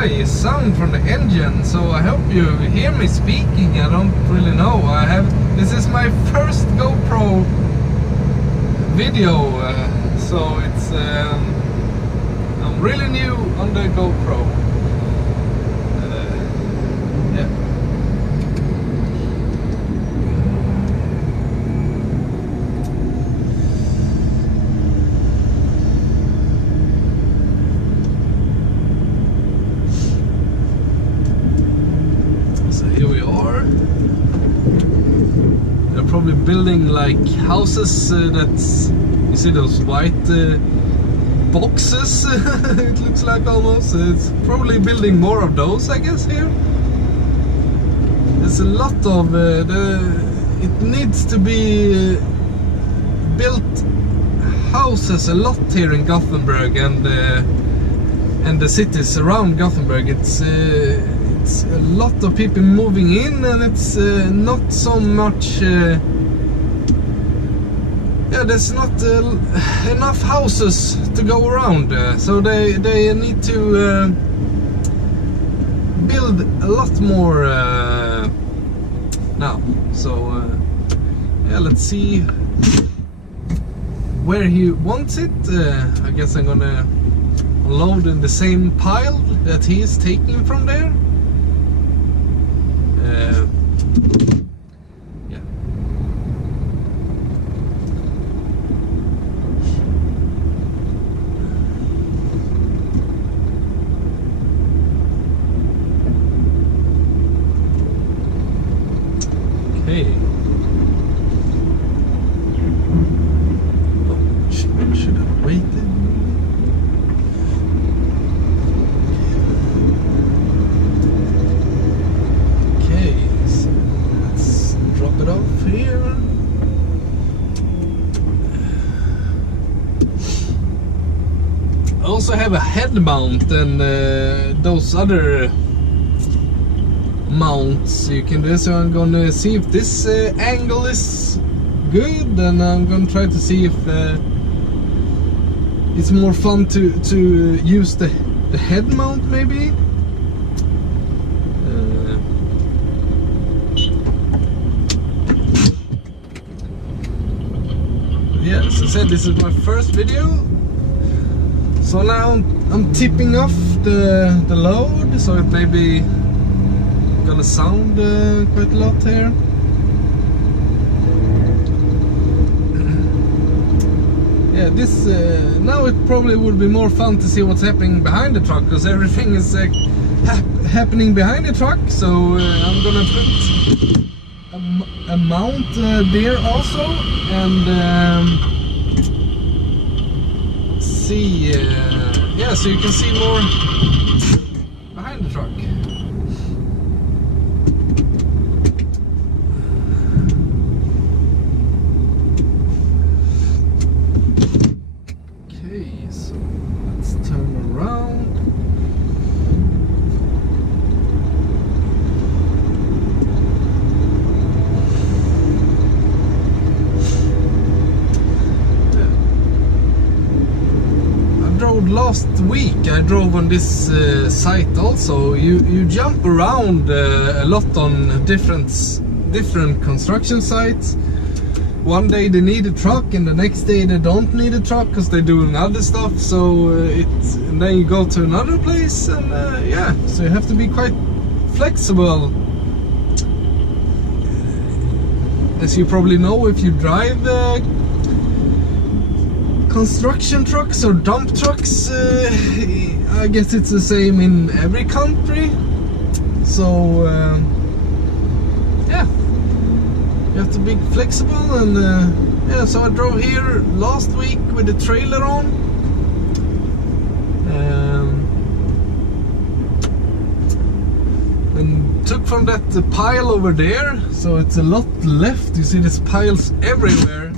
high sound from the engine, so I hope you hear me speaking. I don't really know. This is my first GoPro video, so it's I'm really new on the GoPro. Yeah. Probably building like houses that's, you see those white boxes. It looks like almost. It's probably building more of those, I guess, here. There's a lot of it needs to be built houses a lot here in Gothenburg and the cities around Gothenburg. It's a lot of people moving in, and it's not so much there's not enough houses to go around, so they need to build a lot more now. So yeah, let's see where he wants it. I guess I'm gonna load in the same pile that he is taking from there. Yeah. Okay. Oh, should have waited. It off here. I also have a head mount and those other mounts you can do, so I'm gonna see if this angle is good, and I'm gonna try to see if it's more fun to use the head mount maybe. Yeah, as I said, this is my first video, so now I'm tipping off the load, so it may be gonna sound quite a lot here. Yeah, this now it probably would be more fun to see what's happening behind the truck, because everything is happening behind the truck. So I'm gonna put a mount there also, and see, yeah, so you can see more behind the truck. Okay, so let's turn around. Last week I drove on this site also. You jump around a lot on different construction sites. One day they need a truck, and the next day they don't need a truck because they're doing other stuff. So and then you go to another place, and yeah, so you have to be quite flexible. As you probably know, if you drive construction trucks or dump trucks, I guess it's the same in every country. So yeah, you have to be flexible, and yeah, so I drove here last week with the trailer on, and took from that pile over there, so it's a lot left. You see there's piles everywhere.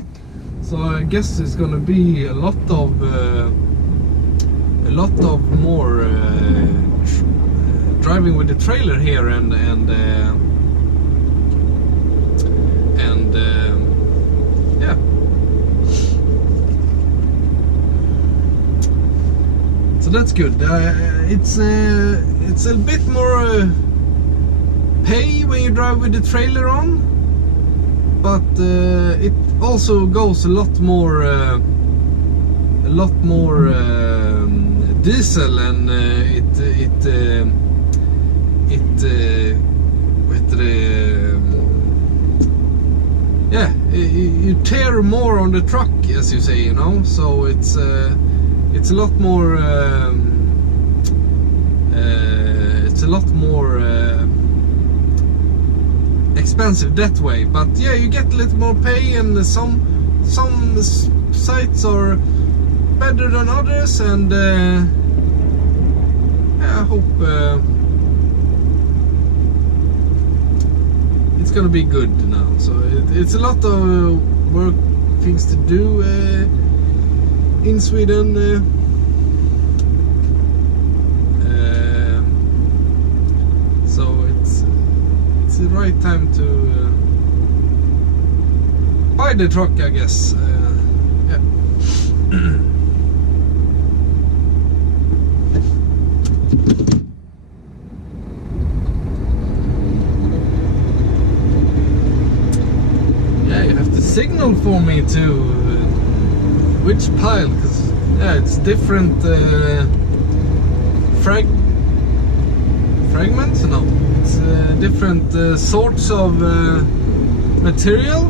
So I guess it's gonna be a lot of more driving with the trailer here, and yeah, it's a that's good. It's a bit more pay when you drive with the trailer on, but it also goes a lot more diesel, and you tear more on the truck, as you say, you know. So it's a lot more expensive that way. But yeah, you get a little more pay, and some sites are better than others, and yeah, I hope it's gonna be good now. So it's a lot of work, things to do in Sweden. So it's the right time to buy the truck, I guess. Yeah. Yeah, you have to signal for me to which pile, because yeah, it's different fragments. No, it's different sorts of material.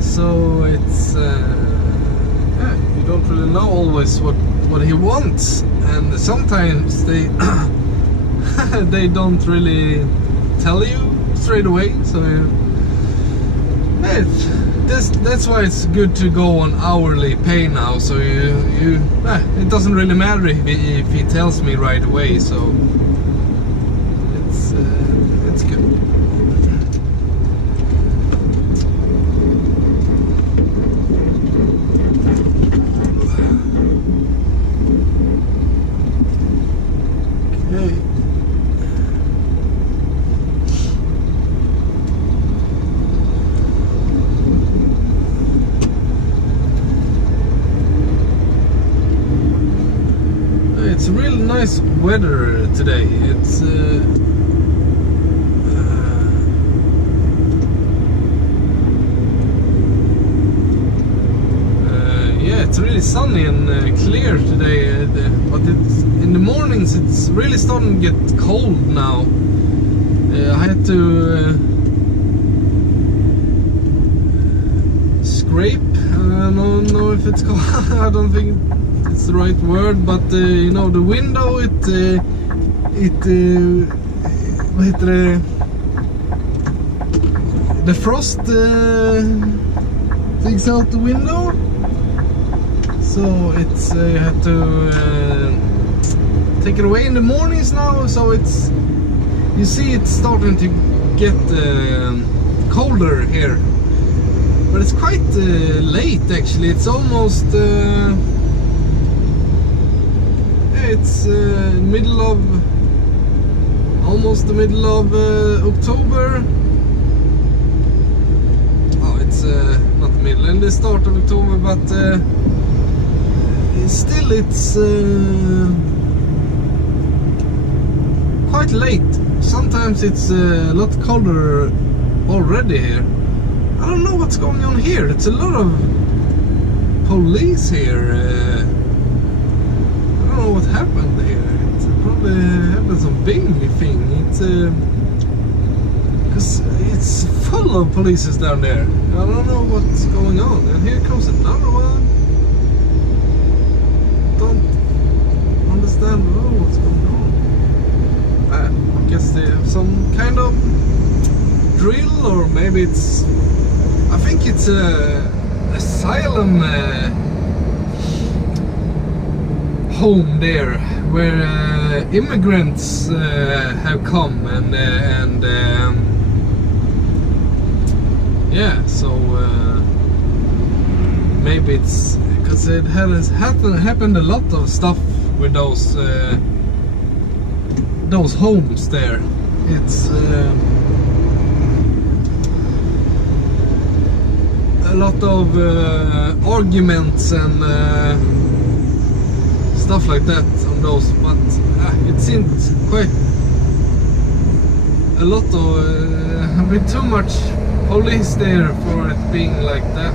So it's yeah, you don't really know always what he wants, and sometimes they they don't really tell you straight away. So yeah, that's why it's good to go on hourly pay now. So it doesn't really matter if he tells me right away. So it's good. Okay. It's really nice weather today. It's yeah, it's really sunny and clear today. But it's in the mornings. It's really starting to get cold now. I had to scrape. I don't know if it's called. I don't think it's the right word, but you know, the window, what heter det? The frost takes out the window, so it's you have to take it away in the mornings now. So it's, you see, it's starting to get colder here, but it's quite late actually. It's almost it's almost the middle of October. Oh, it's not the middle, and the start of October, but still it's quite late. Sometimes it's a lot colder already here. I don't know what's going on here. It's a lot of police here. I don't know what happened here. It's probably happened some big thing. It's because it's full of police down there. I don't know what's going on. And here comes another one. Don't understand what's going on. I guess they have some kind of drill, or maybe it's, I think it's a asylum home there, where immigrants have come, and yeah, so maybe it's because it has happened a lot of stuff with those homes there. It's a lot of arguments and stuff like that on those, but it seemed quite a lot of a bit too much police there for it being like that.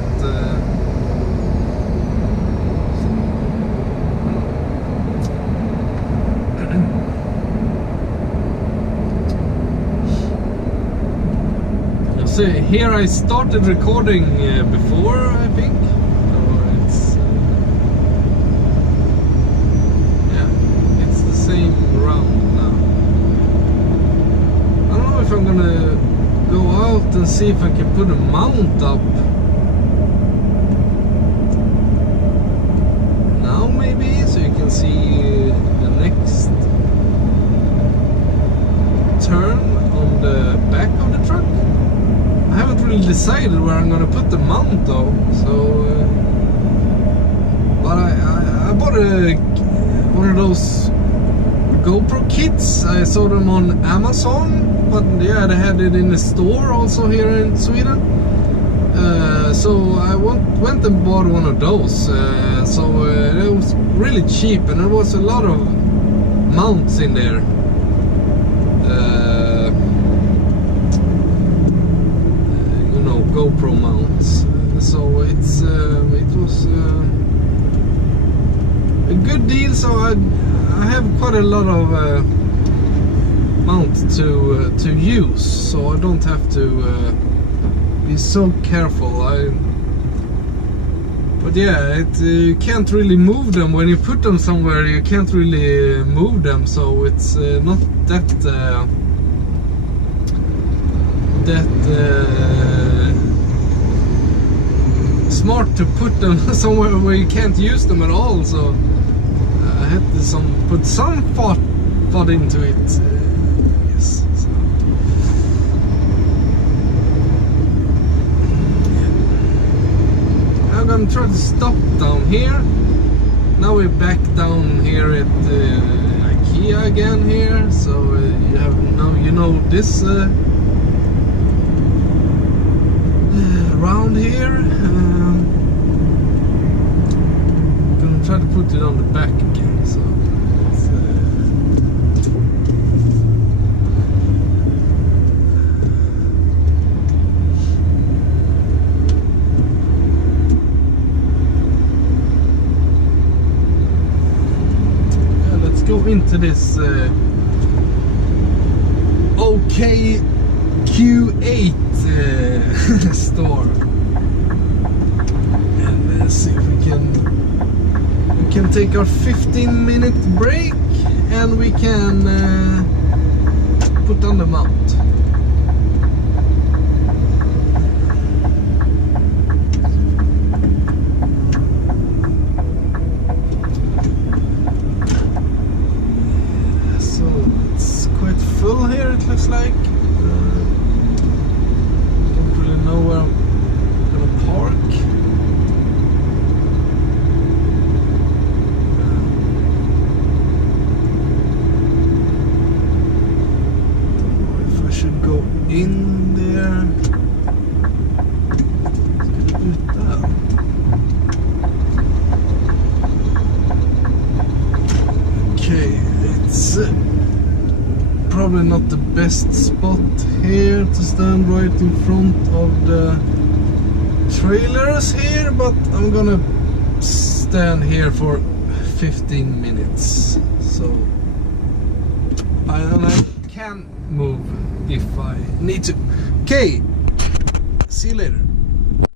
So here I started recording before, I think. It's yeah, it's the same round now. I don't know if I'm gonna go out and see if I can put a mount up now, maybe, so you can see the next turn on the back of the truck. I haven't really decided where I'm gonna put the mount though, so but I bought one of those GoPro kits. I saw them on Amazon, but yeah, they had it in the store also here in Sweden. So I went and bought one of those. So it was really cheap, and there was a lot of mounts in there. GoPro mounts, so it was a good deal. So I have quite a lot of mounts to use, so I don't have to be so careful. But yeah, you can't really move them when you put them somewhere. You can't really move them, so it's not that smart to put them somewhere where you can't use them at all. So I had to put some thought into it. Yes. So. Yeah. I'm gonna try to stop down here. Now we're back down here at IKEA again here. So you know this. Around here, I'm gonna try to put it on the back again. So yeah, let's go into this OK Q8 store and see if we can take our 15-minute break, and we can put on the mount. So it's quite full here, it looks like. Know where I'm gonna park. Don't know if I should go in there. Let's do that. Okay, it's probably not the best spot here to stand right in front of the trailers here, but I'm gonna stand here for 15 minutes, so I can move if I need to. Okay, see you later.